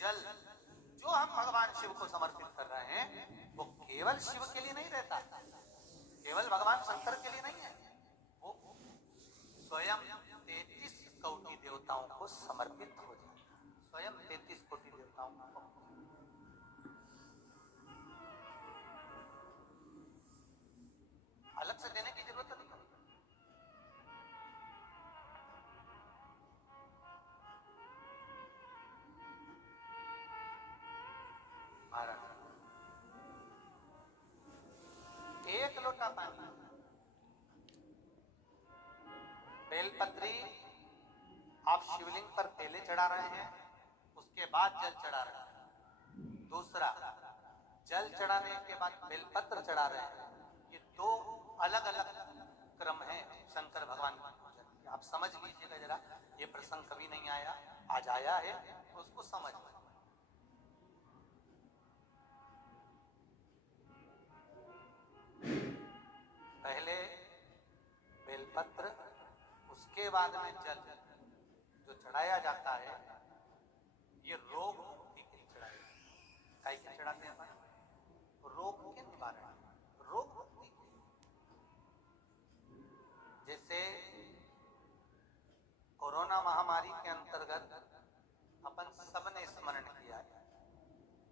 जल जो हम भगवान शिव को समर्पित कर रहे हैं वो केवल शिव के लिए नहीं रहता, केवल भगवान शंकर के लिए नहीं है, वो स्वयं 33 कोटि देवताओं को समर्पित हो जाता, स्वयं 33 कोटि देवताओं को। अलग से देने की जरूरत नहीं। एक लोटा पानी, बेलपत्री आप शिवलिंग पर पहले चढ़ा रहे हैं, उसके बाद जल चढ़ा रहे हैं। दूसरा, जल चढ़ाने के बाद बेलपत्र चढ़ा रहे हैं। ये दो अलग अलग क्रम है शंकर भगवान की। आप समझ लीजिएगा जरा, ये प्रसंग कभी नहीं आया, आज आया है तो उसको समझ। पहले बेलपत्र, उसके बाद में जल जो चढ़ाया जाता है, ये रोग मुक्ति के लिए चढ़ाया जाता है। क्या चढ़ाते हैं अपन? रोग के निवारण, रोग मुक्ति। जैसे कोरोना महामारी के अंतर्गत अपन सबने स्मरण किया है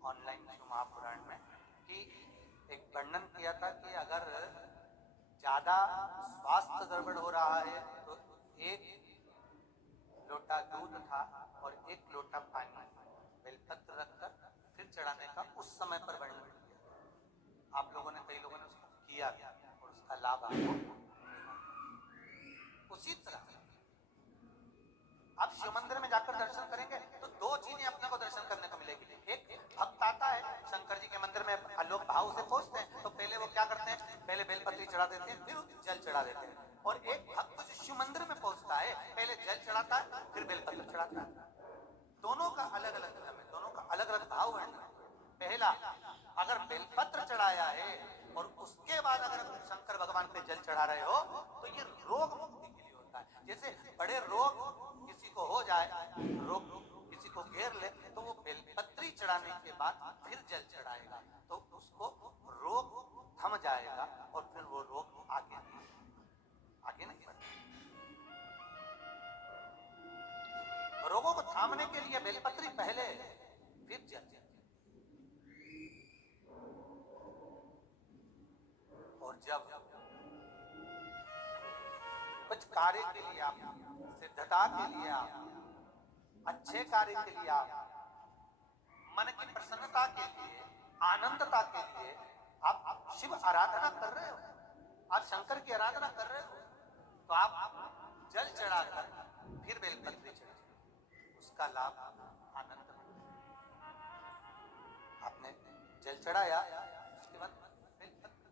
ऑनलाइन महापुराण में कि एक वर्णन किया था कि अगर ज्यादा स्वास्थ्य गड़बड़ हो रहा है तो एक लोटा दूध था और एक लोटा पानी बेलपत्र रखकर फिर चढ़ाने का उस समय पर वर्णन किया। आप लोगों ने, कई लोगों ने उसको किया और उसका लाभ आपको। उसी तरह आप शिव मंदिर में जाकर दर्शन करेंगे तो दो चीजें अपने को दर्शन करने को मिलेगी। एक भक्त आता है शंकर जी के मंदिर में, लोग भाव से पहुंचते हैं तो पहले वो क्या करते हैं, पहले बेलपत्री चढ़ा देते हैं, फिर जल चढ़ा देते हैं। और एक भक्त जो शिव मंदिर में पहुंचता है पहले जल चढ़ाता है फिर बेलपत्र चढ़ाता है। दोनों का अलग अलग क्रम है, दोनों का अलग अलग भाव वर्णन है। पहला, अगर बेलपत्र चढ़ाया है और उसके बाद अगर शंकर भगवान पे जल चढ़ा रहे हो तो ये रोग मुक्ति के लिए होता है। जैसे बड़े रोग किसी को हो जाए, रोग किसी को घेर ले तो वो बेलपत्री चढ़ाने के बाद फिर जल चढ़ाएगा तो उसको रोग थम जाएगा और फिर वो रोग आगे नहीं बढ़ेगा। रोगों को थामने के लिए बेलपत्री पहले, फिर जल। और जब कुछ कार्य के लिए आप, सिद्धता के लिए आप, अच्छे कार्य के लिए आप, मन की प्रसन्नता के लिए, आनंदता के लिए आप शिव आराधना कर रहे हो, आप शंकर की आराधना कर रहे हो तो आप जल चढ़ाकर फिर बेलपत्री चढ़ाइए, उसका लाभ आनंद। आपने जल चढ़ाया उसके बाद बेलपत्र।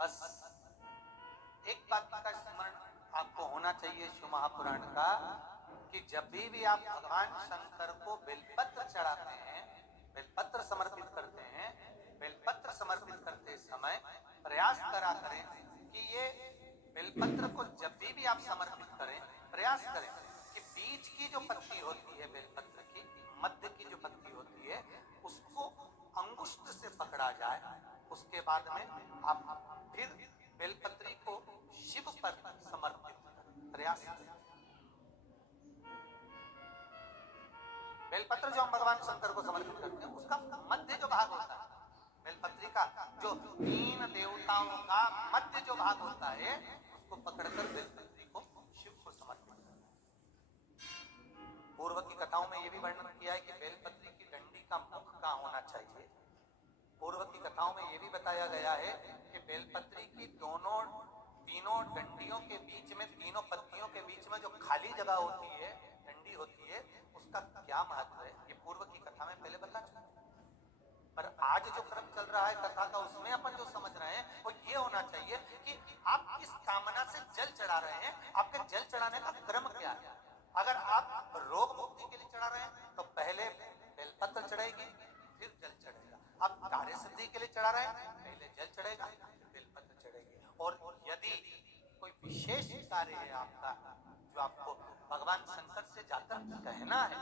बस एक बात का स्मरण आपको होना चाहिए शिव महापुराण का कि जब भी आप भगवान शंकर को बेलपत्र चढ़ाते हैं, बेलपत्र समर्पित करते हैं, बेलपत्र समर्पित करते समय प्रयास करा करें कि ये बेलपत्र को जब भी आप समर्पित करें, प्रयास करें कि बीच की जो पत्ती होती है बेलपत्र की, मध्य की जो पत्ती होती है उसको अंगुष्ठ से पकड़ा जाए। उसके बाद में आप फिर बेलपत्री को शिव पर समर्पित करें, प्रयास करें। बेलपत्र जो हम भगवान शंकर को समर्पित करते हैं उसका मध्य जो भाग होता है, बेलपत्री का जो 3 देवताओं का मध्य जो भाग होता है उसको पकड़कर बेलपत्री को शिव को समर्पित करना है। पूर्व की कथाओं में यह भी वर्णन किया है कि बेलपत्री की डंडी का मुख कहाँ होना चाहिए। पूर्व की कथाओं में यह भी बताया गया है कि बेलपत्री की तीनों डंडियों के बीच में, तीनों पत्तियों के बीच में जो खाली जगह होती है, डंडी होती है, उसका क्या महत्व है, ये पूर्व की कथा में पहले बता चुका। पर आज जो क्रम चल रहा है कथा का, उसमें अपन जो समझ रहे हैं वो ये होना चाहिए कि आप किस कामना से जल चढ़ा रहे हैं, आपके जल चढ़ाने का क्रम क्या है। अगर आप रोग मुक्ति के लिए चढ़ा रहे हैं तो पहले बेलपत्र चढ़ेगी फिर जल चढ़ेगा। आप कार्य सिद्धि के लिए चढ़ा रहे हैं, पहले जल चढ़ेगा फिर बेलपत्र चढ़ेगी। और यदि कोई विशेष कार्य है आपका जो आपको भगवान शंकर से जाकर कहना है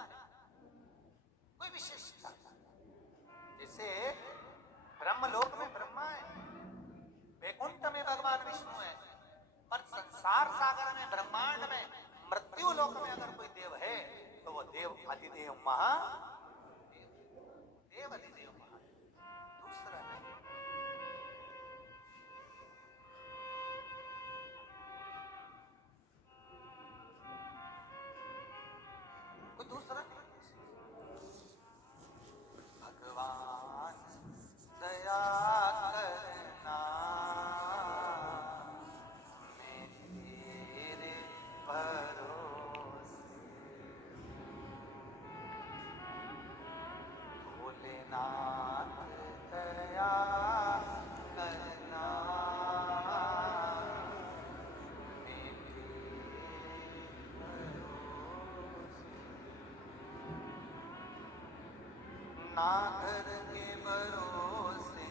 कोई विशेषता, जैसे ब्रह्मलोक में ब्रह्मा है, वैकुंठ में भगवान विष्णु है, पर संसार सागर में ब्रह्मांड में मृत्यु लोक में अगर कोई देव है तो वो देव अधिदेव देव अधिदेव दूसरा नहीं। कोई दूसरा नहीं। भगवान दया करना मैं तेरे भरोसे, भोलेनाथ दया करना मैं तेरे भरोसे, ना घर के भरोसे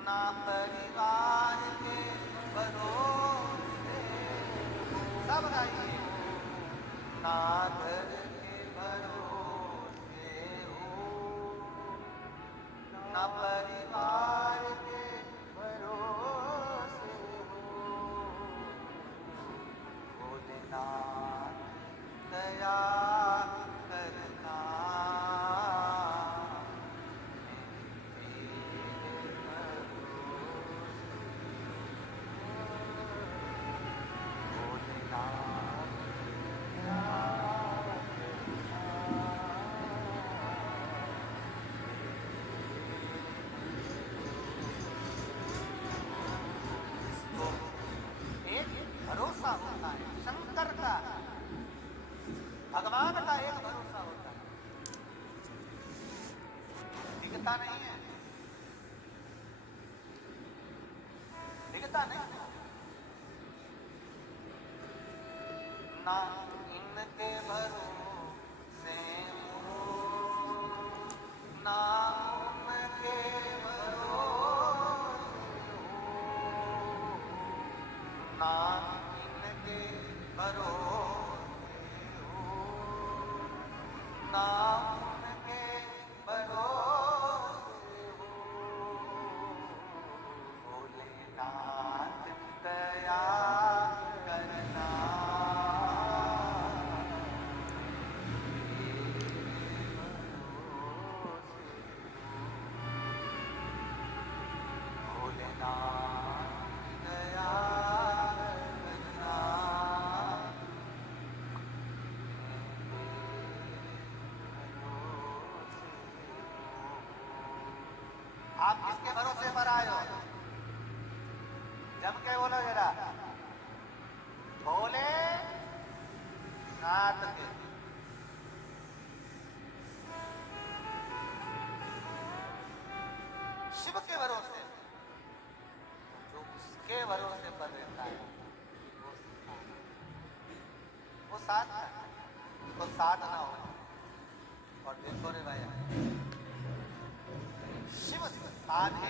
ना परिवार के भरोसे, सब गाइए, ना घर के भरोसे हो ना परिवार के भरोसे हो, भोलेनाथ दया करना तेरे भरोसे, भोलेनाथ दया करना। एक भरोसा होता है शंकर का, भगवान का एक भरोसा होता है, दिखता नहीं है, दिखता नहीं है। ना इनके भरोसे हो ना उनके भरोसे हो, ना इनके भरोसे हो ना उनके भरोसे हो, भोलेनाथ दया करना भोलेनाथ दया करना। आप किसके भरोसे पर आए हो? जम के बोलो जरा, भोले नाथ के। शिव के भरोसे, जो उसके भरोसे पर रहता है वो साथ है, उसको साथ ना हो। और देखो रे भाई, शिव साथ है।